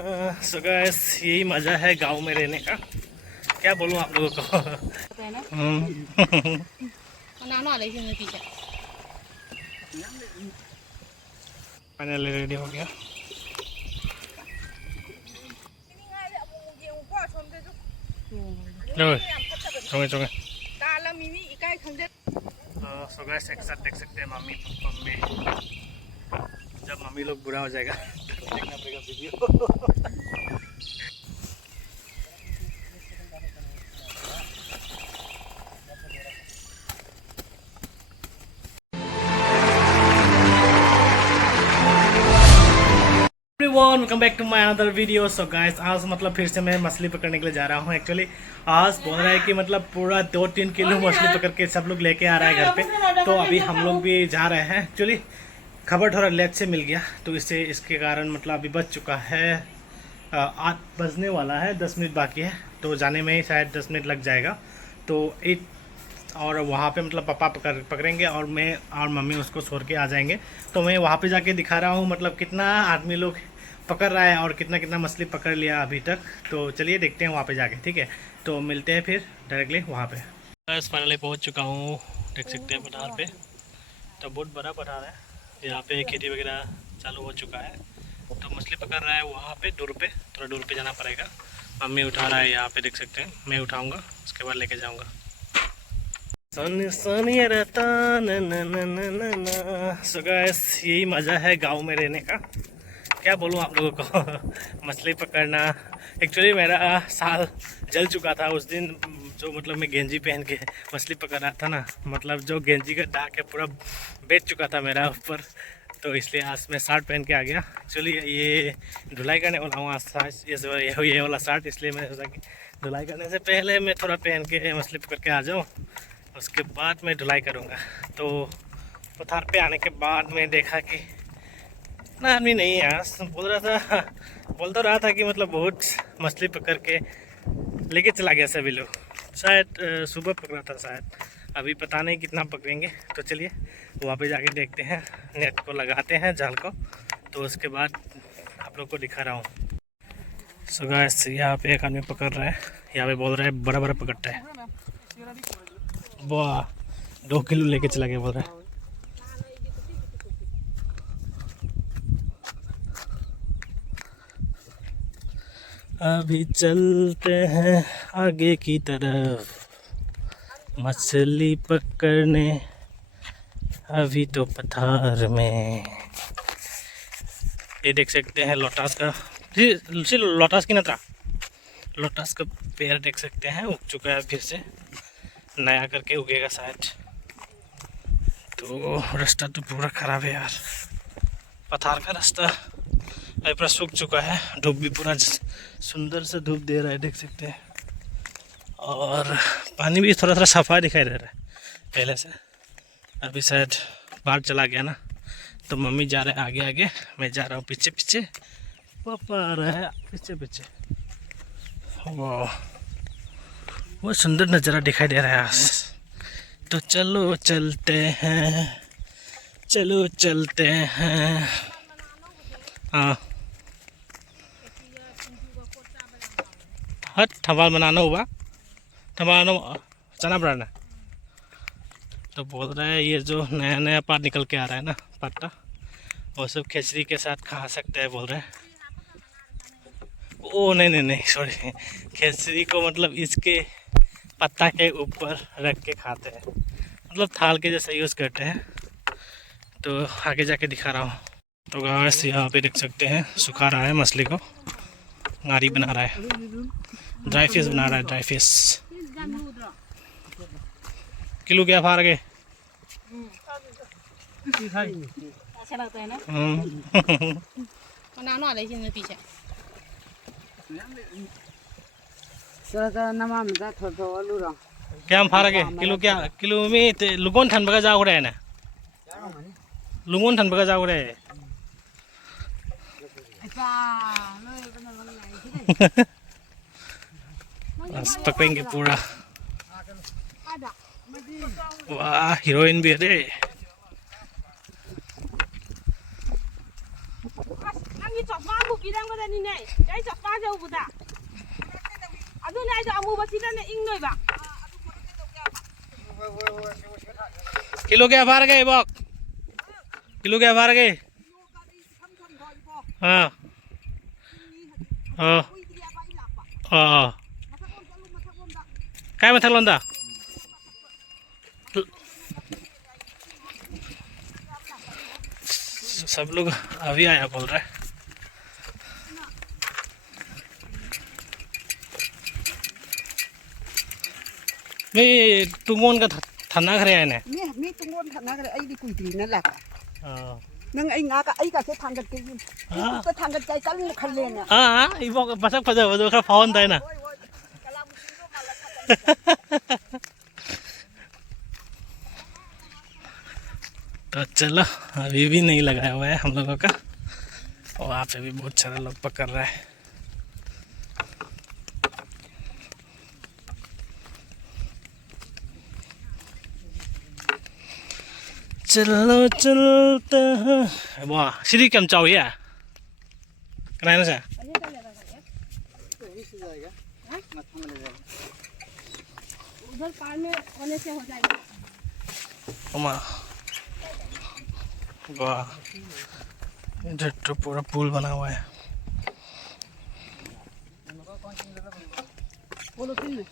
So guys यही मज़ा है गांव में रहने का। क्या बोलूँ आप लोगों को। फाइनली रेडी हो गया। चोंगे सो गाइस एक साथ देख सकते हैं मम्मी मम्मी। जब मम्मी लोग बुरा हो जाएगा तो देखना पड़ेगा video. Everyone welcome back to my another video. So guys आज मतलब फिर से मैं मछली पकड़ने के लिए जा रहा हूँ। एक्चुअली आज बोल रहा है कि मतलब पूरा 2-3 किलो मछली पकड़ के सब लोग लेके आ रहा है घर पे। तो अभी हम लोग भी जा रहे हैं। एक्चुअली खबर थोड़ा लेट से मिल गया तो इसके कारण मतलब अभी बज चुका है 8 बजने वाला है, 10 मिनट बाकी है। तो जाने में ही शायद 10 मिनट लग जाएगा। तो और वहाँ पे मतलब पापा पकड़ेंगे और मैं और मम्मी उसको छोड़ के आ जाएंगे। तो मैं वहाँ पे जाके दिखा रहा हूँ मतलब कितना आदमी लोग पकड़ रहा है और कितना कितना मछली पकड़ लिया अभी तक। तो चलिए देखते हैं वहाँ पे जाके, ठीक है। तो मिलते हैं फिर डायरेक्टली वहाँ पे। बस फाइनली पहुँच चुका हूँ, देख सकते हैं पठार पे। तो बहुत बड़ा पठार है, यहाँ पे खेती वगैरह चालू हो चुका है। तो मछली पकड़ रहा है वहाँ पे दूर पे, थोड़ा दूर पे जाना पड़ेगा। मम्मी उठा रहा है यहाँ पे, देख सकते हैं। मैं उठाऊँगा उसके बाद लेके जाऊँगा। सोनी रहता न। सो गाइस यही मज़ा है गांव में रहने का। क्या बोलूँ आप लोगों को। मछली पकड़ना एक्चुअली मेरा साल जल चुका था उस दिन, जो मतलब मैं गेंजी पहन के मछली पकड़ रहा था ना। मतलब जो गेंजी का दाग है पूरा बेच चुका था मेरा ऊपर। तो इसलिए आज मैं शर्ट पहन के आ गया। एक्चुअली ये धुलाई करने वाला हूँ आज, ये वाला शर्ट। इसलिए मैं सोचा कि धुलाई करने से पहले मैं थोड़ा पहन के मछली पकड़ के आ जाऊँ, उसके बाद मैं धुलाई करूँगा। तो पठार पे आने के बाद मैं देखा कि ना आदमी नहीं है। बोल तो रहा था कि मतलब बहुत मछली पकड़ के लेके चला गया सभी लोग। शायद सुबह पकड़ा था शायद, अभी पता नहीं कितना पकड़ेंगे। तो चलिए वहाँ पे जाके देखते हैं, नेट को लगाते हैं, जाल को। तो उसके बाद आप लोग को दिखा रहा हूँ। सो गाइस यहाँ पे एक आदमी पकड़ रहा है, यहाँ पे बोल रहा है बड़ा बड़ा पकड़ता है। वाह 2 किलो लेके चला गया बोल रहा है। अभी चलते हैं आगे की तरफ मछली पकड़ने, अभी तो पठार में। ये देख सकते हैं लोटास का, लोटास की नत्रा, लोटास का पेड़ देख सकते हैं, उग चुका है, फिर से नया करके उगेगा शायद। तो रास्ता तो पूरा ख़राब है यार, पठार का रास्ता अभी पूरा सूख चुका है। धूप भी पूरा सुंदर से धूप दे रहा है, देख सकते हैं। और पानी भी थोड़ा थोड़ा सफा दिखाई दे रहा है पहले से। अभी शायद बाहर चला गया ना। तो मम्मी जा रहे हैं आगे आगे, मैं जा रहा हूँ पीछे पीछे। पापा आ रहा है पीछे पीछे। वाह वो सुंदर नज़ारा दिखाई दे रहा है आज। तो चलो चलते हैं, चलो चलते हैं। हाँ हट ठमाल बनाना हुआ, ठमाल चना बनाना। तो बोल रहा है ये जो नया नया पात निकल के आ रहा है ना, पत्ता, वो सब खिचड़ी के साथ खा सकते हैं बोल रहे हैं। ओ नहीं सॉरी, खिचड़ी को मतलब इसके पत्ता के ऊपर रख के खाते हैं, मतलब थाल के जैसा यूज़ करते हैं। तो आगे जाके दिखा रहा हूँ। तो गाइस यहाँ पे देख सकते हैं सुखा रहा है मछली को, नारी बना रहा है, ड्राई फिश बना रहा है, ड्राई फिश। किलो क्या फार के अच्छा लगता है ना। पीछे क्या हम फार के किलो क्या किलो में लुगोन ठन बगा जाओ रहे ना, लुगोन ठन बगा जाओ रहे। बस पकड़ेंगे पूरा। वाह हीरोइन भी है रे। ꯑꯅꯤꯅꯦ ꯑꯩ ꯆꯞ ꯄꯥꯖꯧꯕꯗ ꯑꯗꯨꯅꯦ ꯑꯩꯁꯨ ꯑꯃꯨꯕꯁꯤꯗꯅꯦ ꯏꯪꯗꯣꯏꯕ किलो क्या फार गए बॉक किलो क्या फार गए हाँ हाँ हाँ क्या मथक लोंदा सब लोग अभी आया बोल रहे मैं तुंगोन का थाना खरे है ने मी तुंगोन थाना खरे आई दी कुई दी ना ला हाँ नंग आई nga का आई का से थांगत के तो थांगतใจกันखल लेना हाँ ये बॉक बसक फजा वो खा फोन था ना तो चलो अभी भी नहीं लगाया हुआ है हम लोगों का और वहाँ पे भी बहुत सारे लोग पकड़ रहा है चलो चलते हैं वाह सीढ़ी कम चावी है कराना से उधर पार में होने से हो जाएगा अम्मा वाह इधर तो पूरा पुल बना हुआ है बोलो किन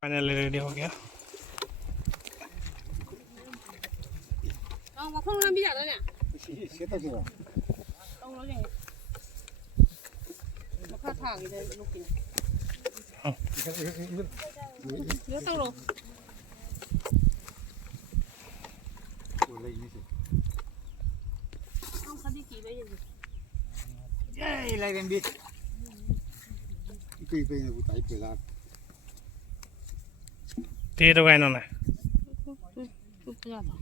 फाइनली रेडी हो गया 와콩 람비 잘하냐 세다 줘 똥로 쟁이 막하 타기 돼 놓기네 이거 똥로 똥 가디 기베 ये लाइन भी कोई पे ना बुताई पे ला ते तो गए ना 뚝뚝하다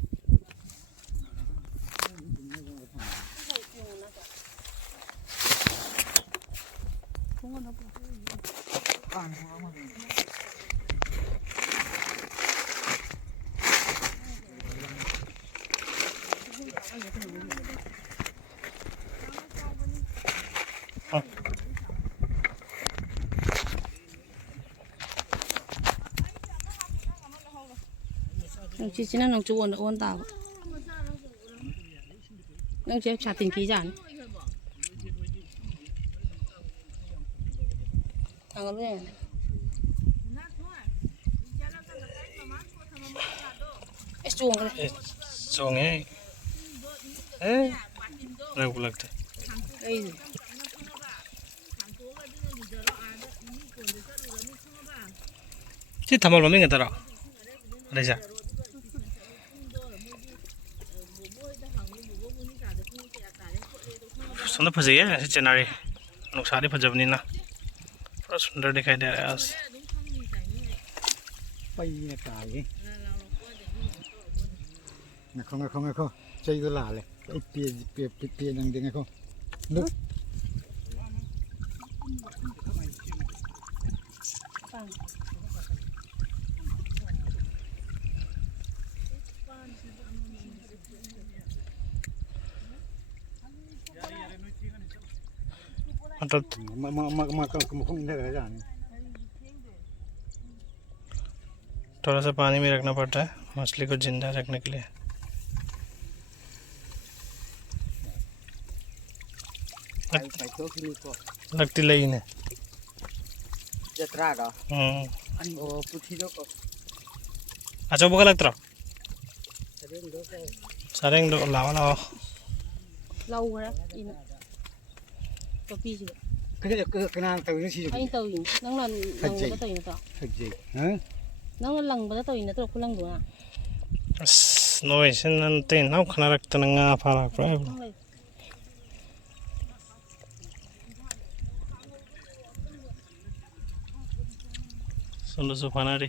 chị chỉ là nông chú ôn tao nông chế trả tiền ký giản thằng con này chuồng cái chuồng ấy ê đâu lực thế đây chứ thầm vào mình người ta đó đây sao सुंदर fuzzy है ऐसे चनारी नुकसानी फजबनी ना पूरा सुंदर दिखाई दे रहा है bay ना काय ना खो चाहिए तो ला ले आई पे नंग देंगे खो लो मतलब थोड़ा सा पानी में रखना पड़ता है मछली को जिंदा रखने के लिए लगती लगी ने जतरा का वो पुठी दो को अच्छा वो लगता सारेंग दो लावा लावा lâu rồi đó có pi gì cái nàng tàu nó xí anh tàu nó là lần có tàu nữa thật gì hả nó là lần có tàu nữa tôi không lần nữa à nói xin anh tên nào khả năng tận ngã phá lạc phải Sundo Sufana đi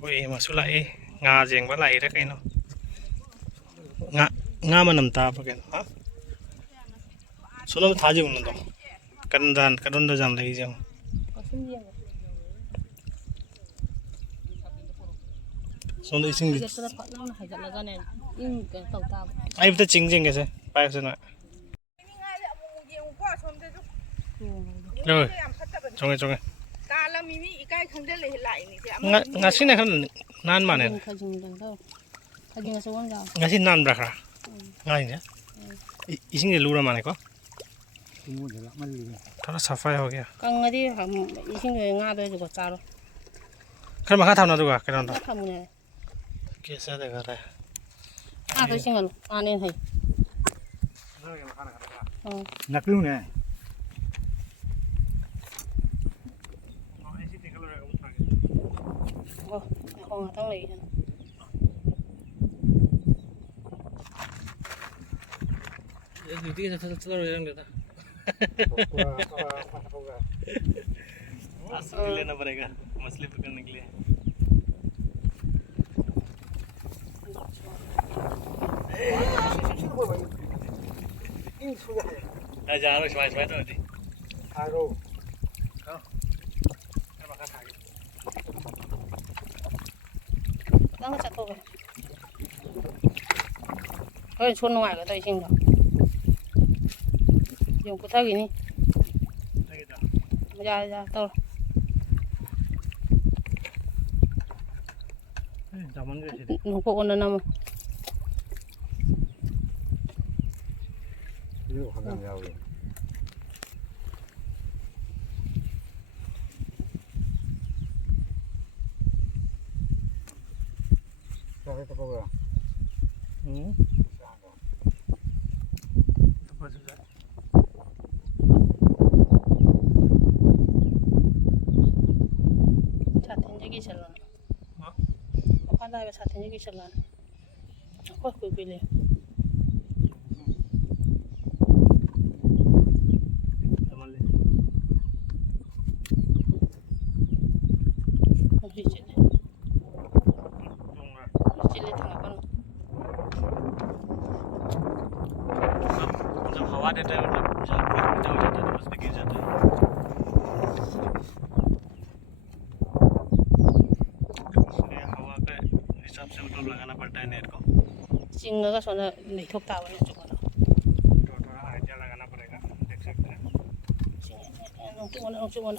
ôi masuk lại ngà giềng bắt lại đó cái nó ngà ngà mà nằm ta phải cái hả số nó thả gì cũng nằm कदों जान लगी जाऊँ Kasim dia. Sonde इसिंग Dia sudah pak nang hai jalan jalan. Ini kan tahu tahu. आई बता चिंग चिंग कैसे पाए से ना Ini nga le amu yeng kwa som de ju. लो Yam khatta ban. चोंगे चोंगे Ta la mi mi ikai khang de le lai ni te. ngasi na kan nan mana Kajing dan tahu. Kajing seorang jauh. ngasi nan berapa ngai ya इसिंग ले लूरा माने को Tunggu dah lah mali. थोड़ा सफाई हो गया Kang ngadi ham ising nga do juga caro. खर मखा था ना दुगा केना ता Kamu ne. कैसा देखा रहा है Ah tu singal. Anin hai. Nak lu ne? Oh, aku nggak tahu lagi. ये ड्यूटी के चल चल रहा है आसुरी लेना पड़ेगा मछली पकड़ने के लिए जा रहा है तो होती Aro. Đang chặt thôi. Thôi chuồn ngoài cái tay sinh rồi. Dùng cái thay gì nè. Ra tao. जामुन के Nó có con nào. Lu hagan yau. Sampai apa gua? Satin jadi jalan. Apa dah satin jadi jalan. Aku pilih. जब हवा देता है मतलब जब मीठा हो जाता है तो बस पे गिर जाता है इसलिए हवा के हिसाब से मतलब लगाना पड़ता है नेट को Singa ka soalnya nih tok tahu nih cuma. थोड़ा आइडिया लगाना पड़ेगा देख सकते हैं Nong cuma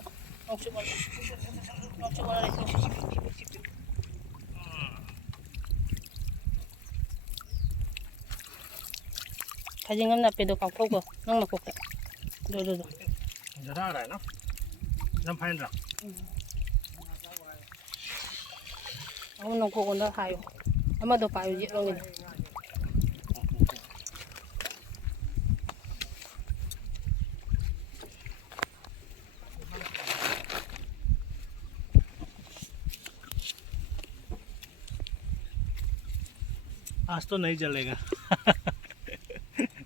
Kajingam na pedo kau kau nong makuk tak. Do. ज़्यादा आ रहा है ना एकदम फाइन रहा Aku nong kau konda kayu. Ama do payu je dong ini. आज तो नहीं जलेगा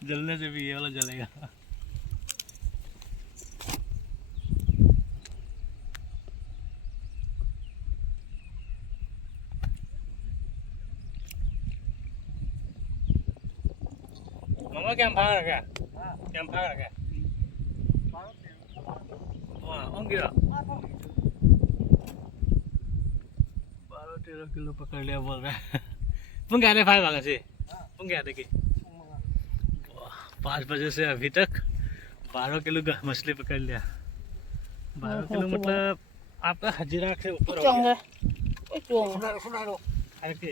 जलने से भी ये वाला जलेगा मम्मा क्या भाग रखा क्या भाग रखा वाह ओंगिरा 12-13 किलो पकड़ लिया बोल रहा है पुंग क्या फाइव आ गए पुंग क्या देखी 5 बजे से अभी तक 12 किलो का मछली पकड़ लिया 12 किलो मतलब आपका हजीरा से ऊपर हो Cuang गया ke? Cuang. अरे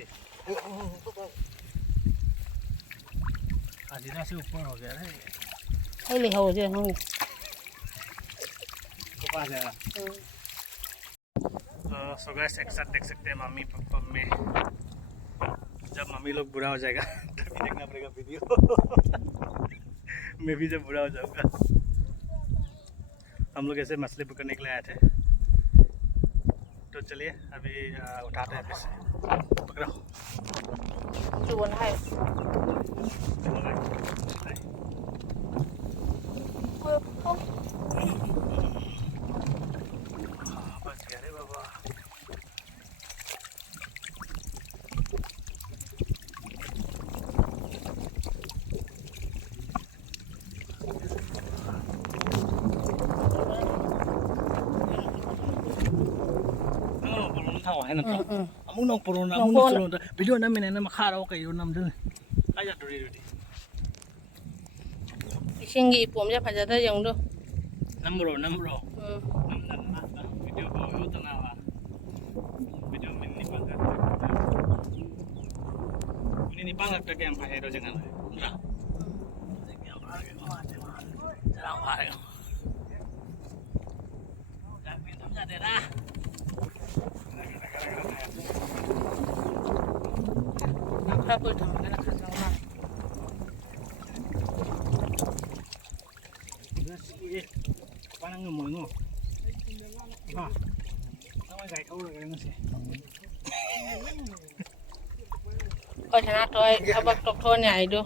हजीरा से ऊपर हो गया ना ये Hai li hau je nong. तो पास है तो सो गाइस एक साथ देख सकते हैं मम्मी पापा में जब मम्मी लोग बुरा हो जाएगा तभी देखना पड़ेगा वीडियो मैं भी जब बुरा हो जाऊंगा हम लोग ऐसे मछली पकड़ने के लिए आए थे तो चलिए अभी उठाते हैं फिर से पकड़ो Cuan hai. बच गया रे बाबा thao hay là Ừ, ừ. muốn nông pro Nông muốn pro nông pro video nó mình mà khá đâu cái yêu nằm thôi cái gì rồi đi 이신기 봄자 파자다 정도. năm pro năm 응. video có yếu tố nào à video mình đi bằng ini banget ke yang pakai do jangan lah jarang pakai jangan pintar jadi dah 아크라볼 담아가 가져와. Parang ngemoy mo. Ha. Tama gay thâu rồi nó sẽ. Có chana tôi abak tok thon này do.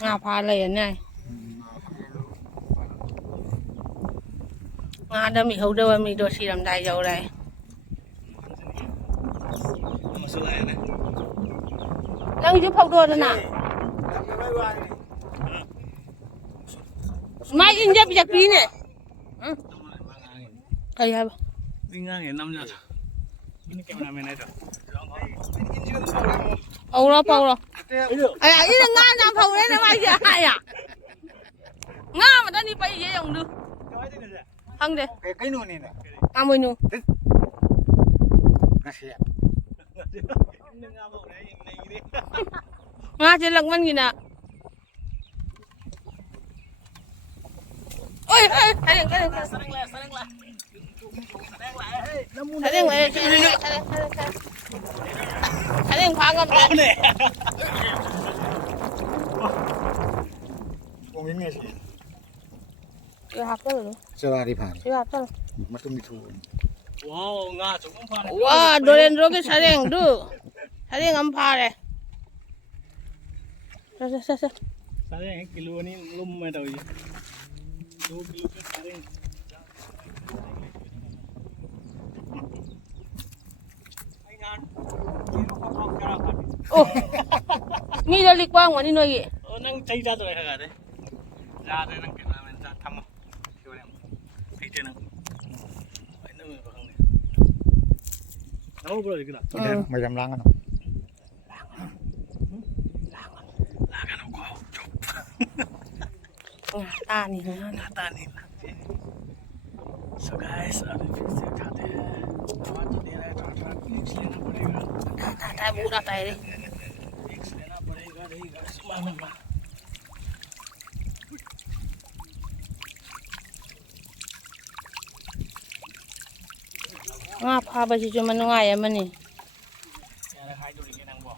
Nga phaเลยnày. Nga da mi hau da mi do si lam dai jau dai. Masuk aja nih. Lang ju phau do da na. Mai inja bijak pi ne. Kaya ba. Bingang ya namanya. Ini kameramen itu. Aura paura. Ai ai ini nga na phau ne mai ja ya. Nga mà ta đi bay dễ dòng được. Hăng đi. cái nồi này này Ăn mồi nu. nó sẽ Nga trên lăng văn gì nè. Ôi ôi, cái này. Cái này phá ngâm đấy. có miếng nghe gì Chưa học đó rồi. cho đi phải Chưa học đó. mà tôi đi thu Wow, nga chúng không phải. Wow, đồ đen rồi cái sareng du. Sareng am phá đấy. Sa. Saya yang kilo ni belum ada lagi. 2 kilo ke sekarang. Ingat, kilo kau kerap kan? Ồ, mi đó lịch quang mà đi nuôi gì? Nang cai jatuh ya kan? Jatuh nang kena menca tamu. Kau yang itu nang. Ini mana bahang ni? Tahu berapa kita? mày làm lang nó Lagan aku. Ta này nữa. Kata ni. So guys, अभी फिर से खाते हैं। आवाज तो दे रहा है, थोड़ा रिक्स लेना पड़ेगा। Ta bù ra tay đi. रिक्स लेना पड़ेगा, रहेगा। मालूम है। Nga phá ba chỉ cho mình ngoài em này. Cara khai dulu ni nang bo.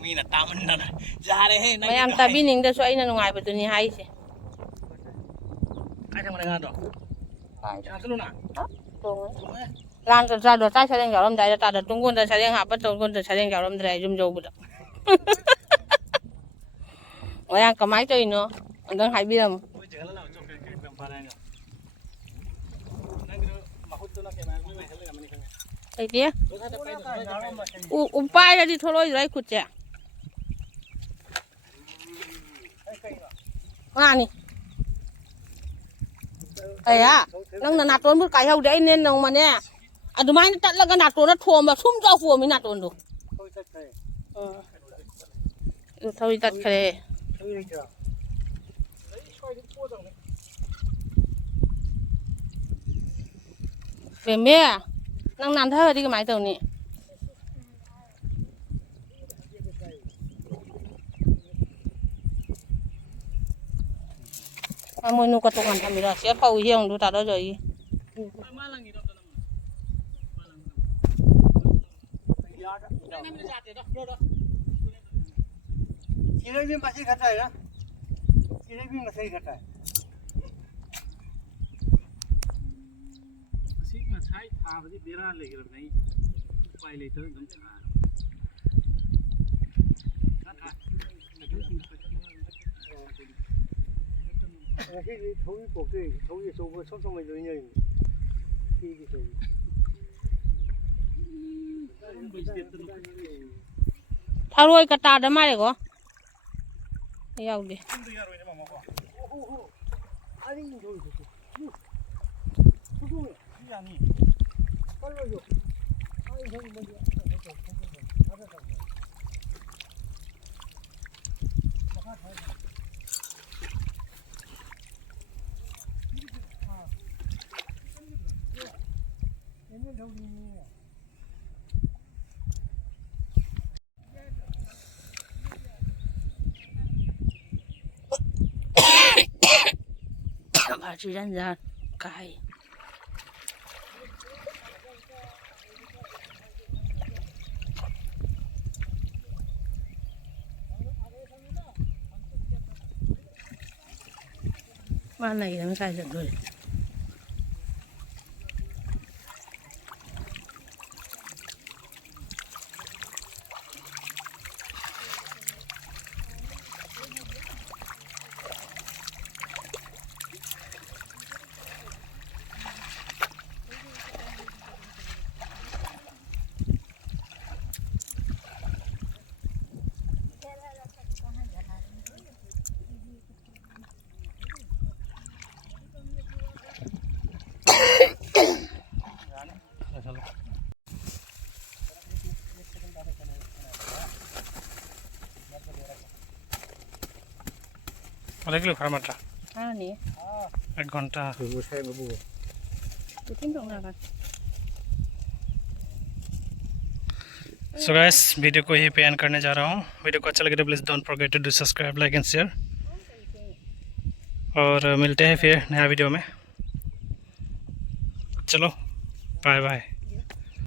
Mi na taman na. Jare he. Mày em ta biết nín đó xoay nó ngoài bên tụi hay chứ. Ai thằng mana ngado? Jangan selu na. Lan ra đồ tay sareng giàu lắm đấy, ta đã tung quân ta sareng hạ bắt đầu quân ta sareng giàu lắm đấy, zoom dâu bự. Mày em cầm máy chơi nữa, anh đang hay biết không? Jangan lah cok ke gambaran ni. Nang itu mahut tu nak ke mana ni helai kami ni kan. Thấy tía? Dosa dapat itu. Upai ra đi thôi rồi đấy cút chả. Nga nè. Ấy à, nang na nát trốn bút cái hậu đấy nên nong mà nè. À tụi mày tận là cái nát trốn nó thua mà sum cho phù mới nát trốn được. Thôi tắt cái. Về mẹ, nang nàn thơ đi cái máy tàu nè. Mà mồi nu cắt tukan tham gia, sẽ phao hiang đủ ta đó rồi. Malang itu tu nama. Malang. Ya, dah. Nama dia jatuh dah. Dah. Kira भी मछली खाता है ना kira भी मछली खाता है Sih nggak saya tahu sih beran lagi kalau ni. Pai lagi tu dong cah. cái thấu cổ cái thấu cái số số số mình rồi nhỉ khi cái số Thao rồi cắt ta đâm ai có? Yêu đi. 아니 저기 저기 bà chỉ đang ra cái ban này nó cài được rồi. অনেকগুলো ভাড়া মাত্রা À nè, 1 ঘন্টা Bubuhay mabuo. tôi听懂了吧？ so guys video को यहीं पे and करने जा रहा हूँ। वीडियो को अच्छा लगे तो please don't forget to do subscribe like and share और मिलते हैं फिर नया वीडियो में। चलो बाय बाय।